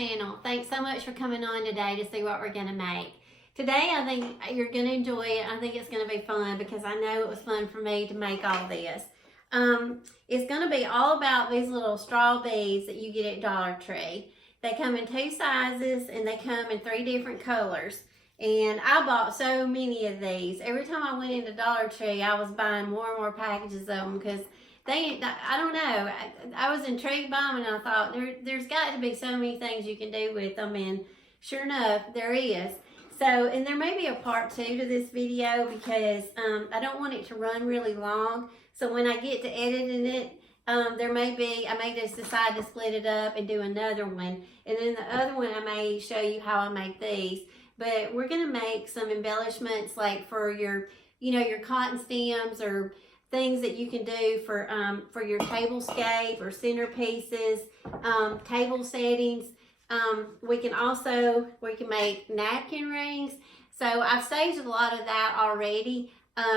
channel. Thanks so much for coming on today to see what we're going to make. Today I think you're going to enjoy it. I think it's going to be fun because I know it was fun for me to make all this. It's going to be all about these little straw beads that you get at Dollar Tree. They come in 2 sizes and they come in 3 different colors. And I bought so many of these. Every time I went into Dollar Tree, I was buying more and more packages of them because I don't know, I was intrigued by them, and I thought there's got to be so many things you can do with them, and sure enough, there is. So, and there may be a part 2 to this video because I don't want it to run really long. So when I get to editing it, I may just decide to split it up and do another one. And then the other one, I may show you how I make these. But we're going to make some embellishments like for your, your cotton stems or things that you can do for your tablescape or centerpieces, table settings. We can make napkin rings. So I've staged a lot of that already,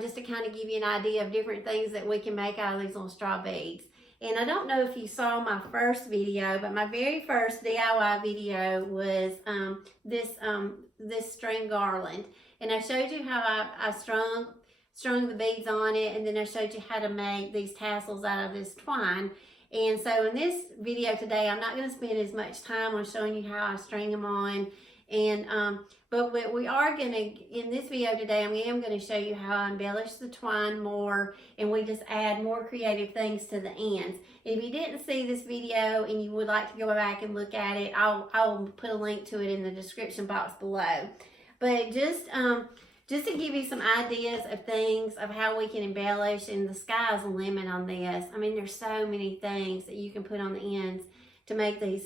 just to kind of give you an idea of different things that we can make out of these little straw beads. And I don't know if you saw my first video, but my very first DIY video was this string garland. And I showed you how I strung the beads on it, and then I showed you how to make these tassels out of this twine. And so in this video today, I'm not going to spend as much time on showing you how I string them on. And but we are going to, in this video today, I am going to show you how I embellish the twine more, and we just add more creative things to the ends. If you didn't see this video and you would like to go back and look at it, I'll put a link to it in the description box below. But just to give you some ideas of things of how we can embellish, and the sky's the limit on this. I mean, there's so many things that you can put on the ends to make these,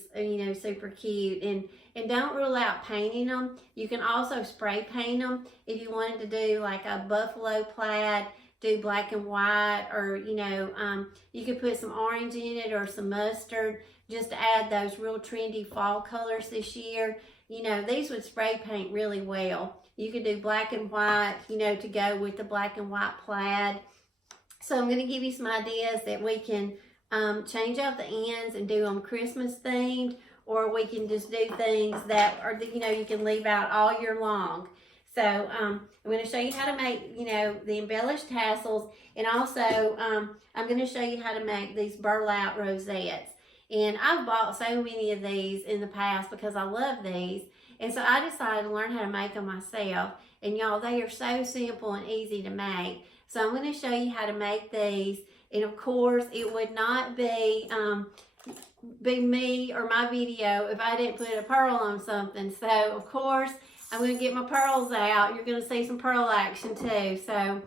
super cute. And don't rule out painting them. You can also spray paint them if you wanted to do like a buffalo plaid, do black and white, or you could put some orange in it or some mustard just to add those real trendy fall colors this year. These would spray paint really well. You could do black and white, to go with the black and white plaid. So I'm going to give you some ideas that we can change out the ends and do them Christmas themed, or we can just do things that are, you can leave out all year long. So I'm going to show you how to make, the embellished tassels, and also I'm going to show you how to make these burlap rosettes. And I've bought so many of these in the past because I love these. And so I decided to learn how to make them myself. And y'all, they are so simple and easy to make. So I'm going to show you how to make these. And of course, it would not be me or my video if I didn't put a pearl on something. So of course, I'm going to get my pearls out. You're going to see some pearl action too. So,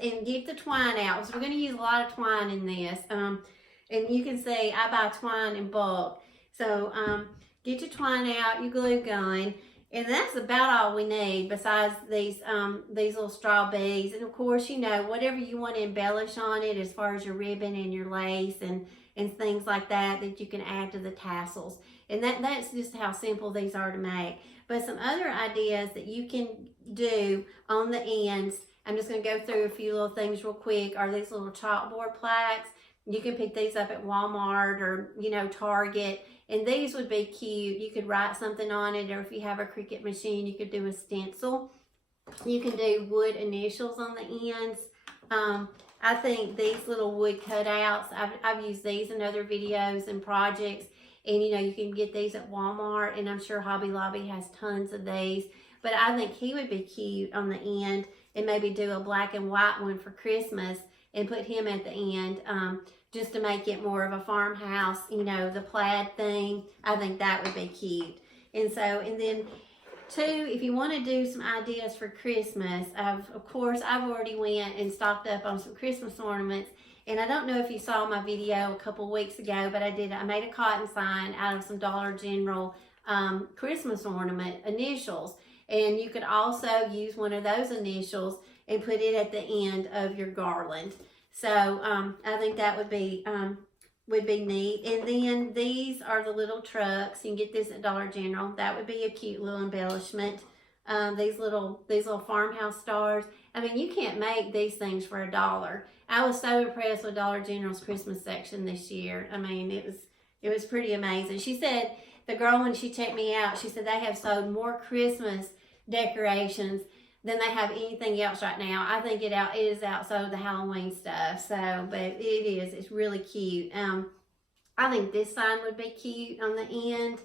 and get the twine out. So we're going to use a lot of twine in this. And you can see I buy twine in bulk. So get your twine out, your glue gun, and that's about all we need besides these little straw beads. And of course, whatever you want to embellish on it as far as your ribbon and your lace and things like that you can add to the tassels. And that's just how simple these are to make. But some other ideas that you can do on the ends, I'm just going to go through a few little things real quick, are these little chalkboard plaques. You can pick these up at Walmart or, Target. And these would be cute. You could write something on it, or if you have a Cricut machine, you could do a stencil. You can do wood initials on the ends. I think these little wood cutouts, I've used these in other videos and projects. And, you can get these at Walmart, and I'm sure Hobby Lobby has tons of these. But I think he would be cute on the end, and maybe do a black and white one for Christmas and put him at the end, just to make it more of a farmhouse, the plaid thing. I think that would be cute. And then too, if you want to do some ideas for Christmas, of course, I've already went and stocked up on some Christmas ornaments. And I don't know if you saw my video a couple weeks ago, but I made a cotton sign out of some Dollar General Christmas ornament initials. And you could also use one of those initials and put it at the end of your garland. So I think that would be neat. And then these are the little trucks. You can get this at Dollar General. That would be a cute little embellishment. These little farmhouse stars. I mean, you can't make these things for $1. I was so impressed with Dollar General's Christmas section this year. I mean, it was pretty amazing. She said the girl, when she checked me out, she said they have sold more Christmas decorations than they have anything else right now. I think it is outsold the Halloween stuff. So, but it is. It's really cute. I think this sign would be cute on the end.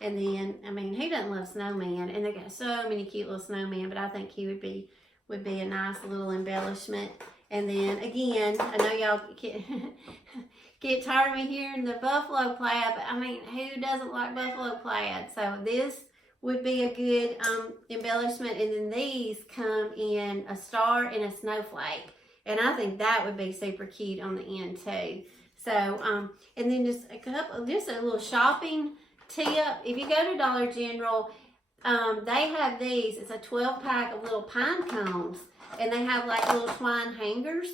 And then, I mean, who doesn't love snowman? And they got so many cute little snowmen, but I think he would be a nice little embellishment. And then again, I know y'all get tired of me hearing the buffalo plaid, but I mean, who doesn't like buffalo plaid? So this would be a good embellishment. And then these come in a star and a snowflake. And I think that would be super cute on the end too. So, and then just a little shopping tip. If you go to Dollar General, they have these. It's a 12-pack of little pine cones. And they have like little twine hangers.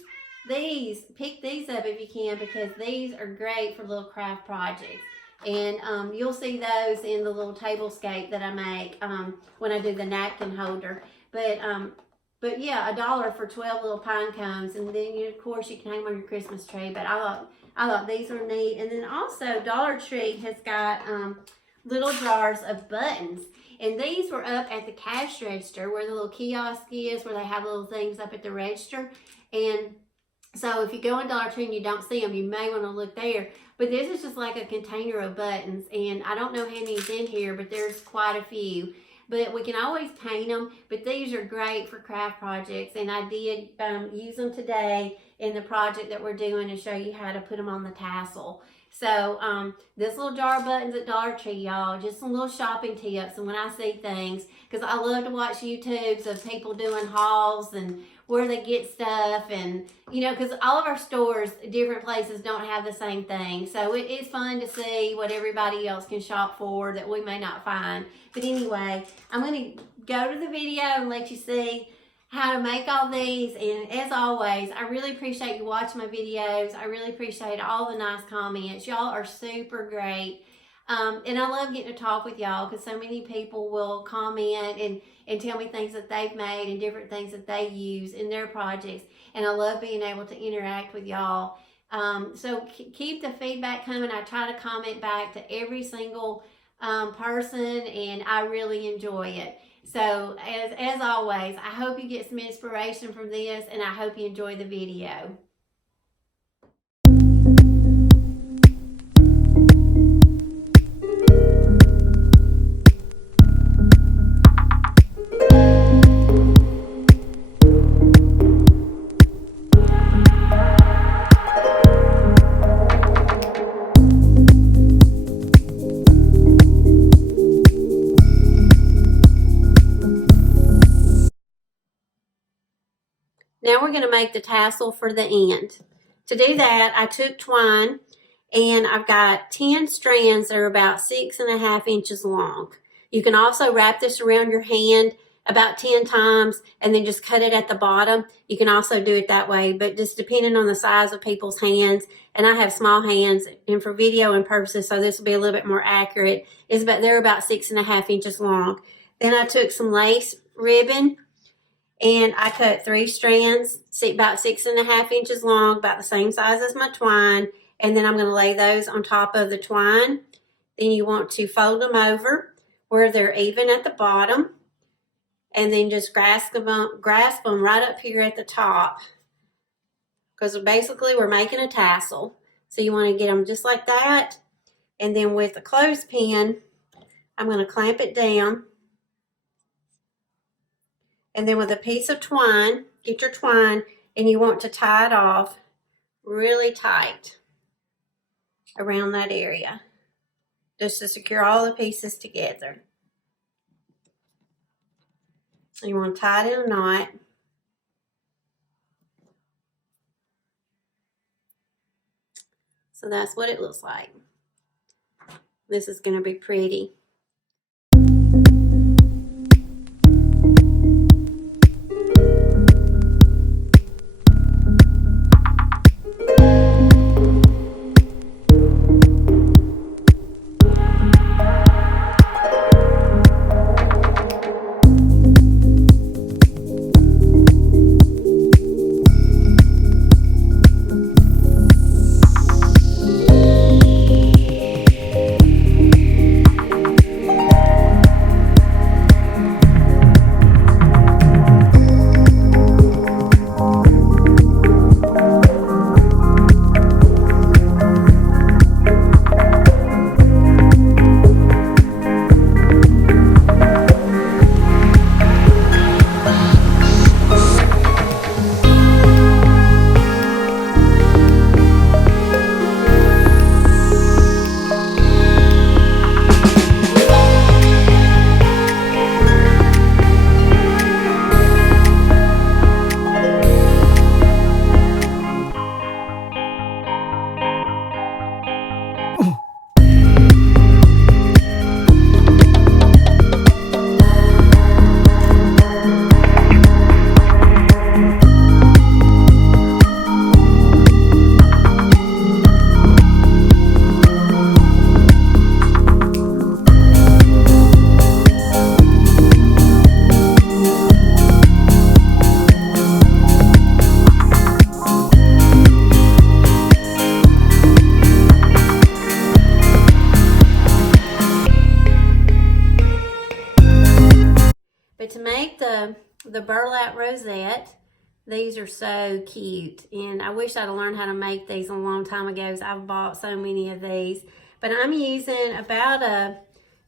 Pick these up if you can, because these are great for little craft projects. And you'll see those in the little tablescape that I make when I do the napkin holder. But yeah, $1 for 12 little pine cones, and then of course you can hang them on your Christmas tree. But I thought these were neat. And then also Dollar Tree has got little jars of buttons. And these were up at the cash register where the little kiosk is, where they have little things up at the register. And so if you go in Dollar Tree and you don't see them, you may want to look there. But this is just like a container of buttons. And I don't know how many's in here, but there's quite a few. But we can always paint them. But these are great for craft projects. And I did use them today in the project that we're doing to show you how to put them on the tassel. So this little jar of buttons at Dollar Tree, y'all, just some little shopping tips. And when I see things, because I love to watch YouTubes of people doing hauls and where they get stuff, and you know, because all of our stores, different places, don't have the same thing. So it's fun to see what everybody else can shop for that we may not find. But anyway, I'm going to go to the video and let you see how to make all these. And as always, I really appreciate you watching my videos. I really appreciate all the nice comments. Y'all are super great. And I love getting to talk with y'all, because so many people will comment and tell me things that they've made and different things that they use in their projects. And I love being able to interact with y'all. So keep the feedback coming. I try to comment back to every single person, and I really enjoy it. So as always, I hope you get some inspiration from this, and I hope you enjoy the video. Now we're going to make the tassel for the end. To do that, I took twine, and I've got 10 strands that are about 6.5 inches long. You can also wrap this around your hand about 10 times and then just cut it at the bottom. You can also do it that way, but just depending on the size of people's hands. And I have small hands, and for video and purposes, so this will be a little bit more accurate, they're about 6.5 inches long. Then I took some lace ribbon, and I cut 3 strands, about 6.5 inches long, about the same size as my twine. And then I'm going to lay those on top of the twine. Then you want to fold them over where they're even at the bottom. And then just grasp them right up here at the top. Because basically we're making a tassel. So you want to get them just like that. And then with the clothespin, I'm going to clamp it down. And then with a piece of twine, get your twine, and you want to tie it off really tight around that area, just to secure all the pieces together. You want to tie it in a knot. So that's what it looks like. This is going to be pretty. to make the burlap rosette, these are so cute, and I wish I'd have learned how to make these a long time ago. I've bought so many of these, but I'm using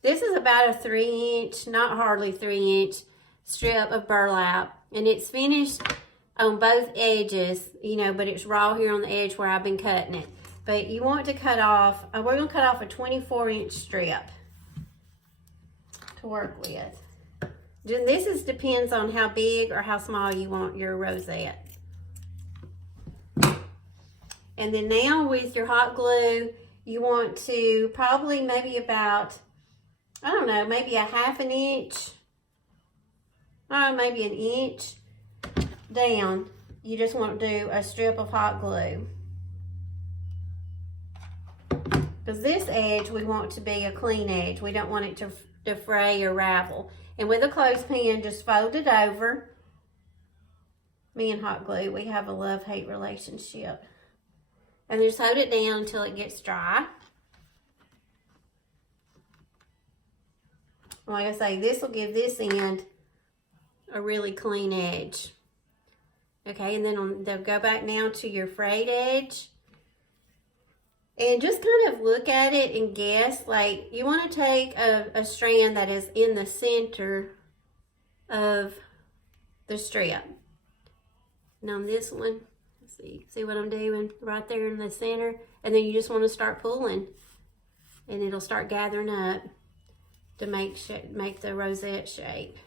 this is about a 3-inch, not hardly 3-inch strip of burlap, and it's finished on both edges, you know, but it's raw here on the edge where I've been cutting it. But you want to cut off, we're going to cut off a 24-inch strip to work with. This depends on how big or how small you want your rosette. And then now with your hot glue, you want to probably maybe about, I don't know, maybe a 1/2 inch, maybe 1 inch down. You just want to do a strip of hot glue. Because this edge we want to be a clean edge. We don't want it to fray or ravel. And with a clothespin, just fold it over. Me and hot glue, we have a love-hate relationship. And just hold it down until it gets dry. Like I say, this will give this end a really clean edge. Okay, and then they'll go back now to your frayed edge. And just kind of look at it and guess, like you want to take a strand that is in the center of the strip. And on this one, let's see what I'm doing right there in the center. And then you just want to start pulling, and it'll start gathering up to make the rosette shape.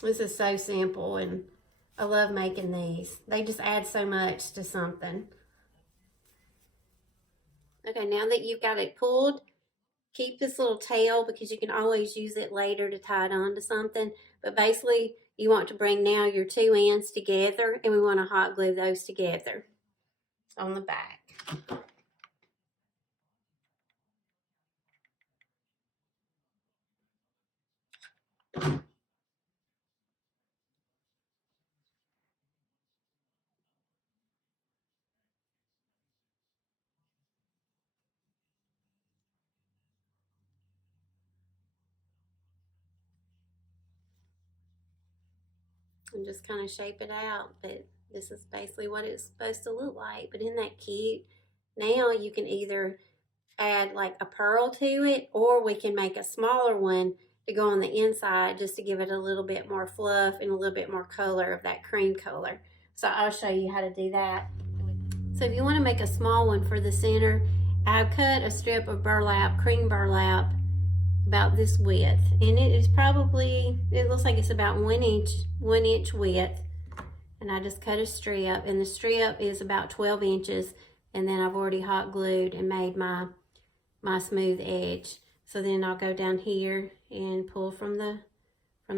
This is so simple, and I love making these. They just add so much to something. Okay, now that you've got it pulled, keep this little tail because you can always use it later to tie it on to something. But basically, you want to bring now your 2 ends together, and we want to hot glue those together on the back. And just kind of shape it out, but this is basically what it's supposed to look like. But isn't that cute? Now you can either add like a pearl to it, or we can make a smaller one to go on the inside just to give it a little bit more fluff and a little bit more color of that cream color. So I'll show you how to do that. So if you want to make a small one for the center, I've cut a strip of burlap, cream burlap, about this width, and it is probably, it looks like it's about 1 inch width, and I just cut a strip, and the strip is about 12 inches, and then I've already hot glued and made my smooth edge. So then I'll go down here and pull from the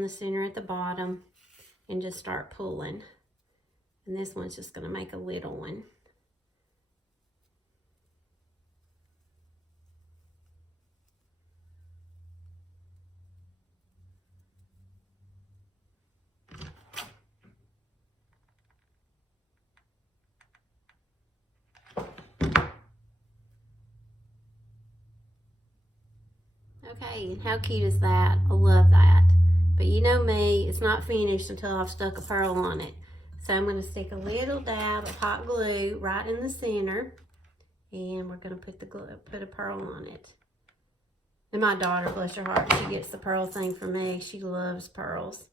center at the bottom and just start pulling, and this one's just going to make a little one. Okay, and how cute is that? I love that. But you know me, it's not finished until I've stuck a pearl on it. So I'm going to stick a little dab of hot glue right in the center, and we're going to put a pearl on it. And my daughter, bless her heart, she gets the pearl thing from me. She loves pearls.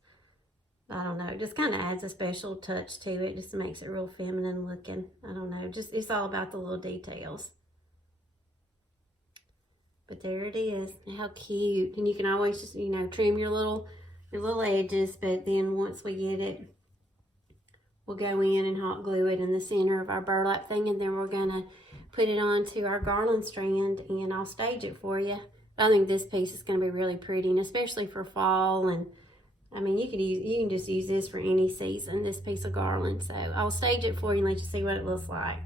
I don't know, it just kind of adds a special touch to it. Just makes it real feminine looking. I don't know, just it's all about the little details. But there it is. How cute. And you can always just, you know, trim your little edges, but then once we get it, we'll go in and hot glue it in the center of our burlap thing, and then we're gonna put it onto our garland strand, and I'll stage it for you. I think this piece is gonna be really pretty, and especially for fall. And I mean, you can just use this for any season, this piece of garland. So I'll stage it for you and let you see what it looks like.